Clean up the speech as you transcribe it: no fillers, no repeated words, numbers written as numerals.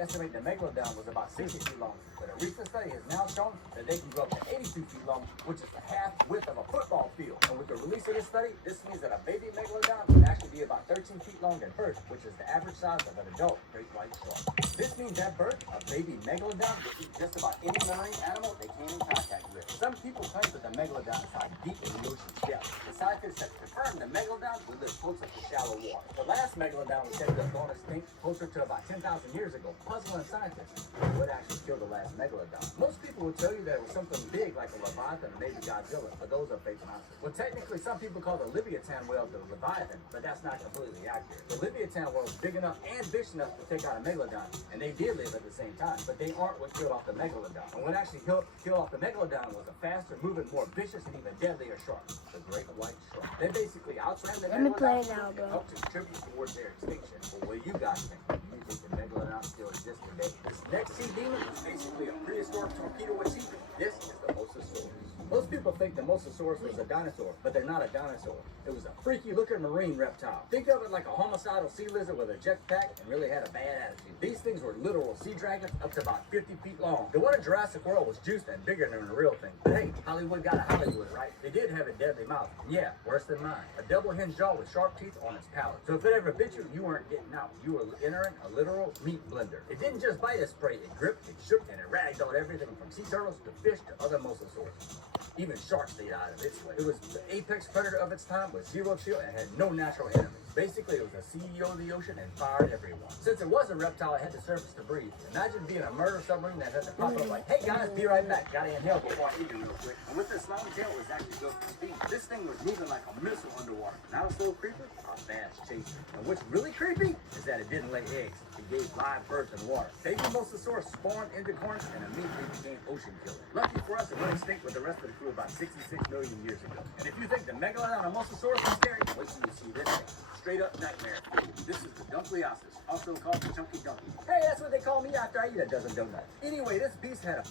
estimate the megalodon was about 60 feet long, but a recent study has now shown that they can grow up to 82 feet long, which is the half width of a football field. And with the release of this study, this means that a baby megalodon would actually be about 13 feet long at birth, which is the average size of an adult great white shark. This means at birth, a baby megalodon will eat just about any marine animal they came in contact with. Some people claim that the megalodon is found deep in the ocean's depths. The scientists have confirmed the megalodon will live closer to shallow water. The last megalodon was said to have gone extinct closer to about 10,000 years ago, puzzling scientists what actually killed the last megalodon. Most people will tell you that it was something big like a leviathan or maybe Godzilla, but those are fake monsters. Well, technically, some people call the Leviathan whale the leviathan, but that's not completely accurate. The Leviathan whale is big enough and vicious enough to take out a megalodon, and they did live at the same time, but they aren't what killed off the megalodon. And what actually killed off the megalodon was a faster moving, more vicious, and even deadlier shark, the great white shark. They basically outswam the megalodon and helped to contribute towards their extinction. But what do you guys think? Do you think the megalodon still exists today? This next sea demon is basically a prehistoric torpedo with teeth. This is the Mosasaurus. Most people think the Mosasaurus was a dinosaur, but they're not a dinosaur. It was a freaky looking marine reptile. Think of it like a homicidal sea lizard with a jetpack and really had a bad attitude. These things were literal sea dragons up to about 50 feet long. The one in Jurassic World was juiced and bigger than the real thing. But hey, Hollywood got a Hollywood, right? They did have a deadly mouth. Yeah, worse than mine. A double hinged jaw with sharp teeth on its palate. So if it ever bit you, you weren't getting out. You were entering a literal meat blender. It didn't just bite its prey, it gripped, it shook, and it ragdolled everything from sea turtles to fish to other mosasaurs. Even sharks stayed out of its way. It was the apex predator of its time with zero chill and had no natural enemies. Basically, it was the CEO of the ocean and fired everyone. Since it was a reptile, it had to surface to breathe. Imagine being a murder submarine that had to pop up like, hey guys, be right back. Gotta inhale before I eat you real quick. And with this long tail, it was actually built for speed. This thing was moving like a missile underwater. Not a slow creeper, a fast chaser. And what's really creepy is that it didn't lay eggs. It gave live birth in water. Baby Mosasaurus spawned into corns and immediately became ocean killer. Lucky for us, it went extinct with the rest of the crew about 66 million years ago. And if you think the megalodon or Mosasaurus is scary, wait till you see this thing. Straight up nightmare. This is the Dunkleosteus, also called the Chunky Donkey. Hey, that's what they call me after I eat a dozen donuts. Anyway, this beast had a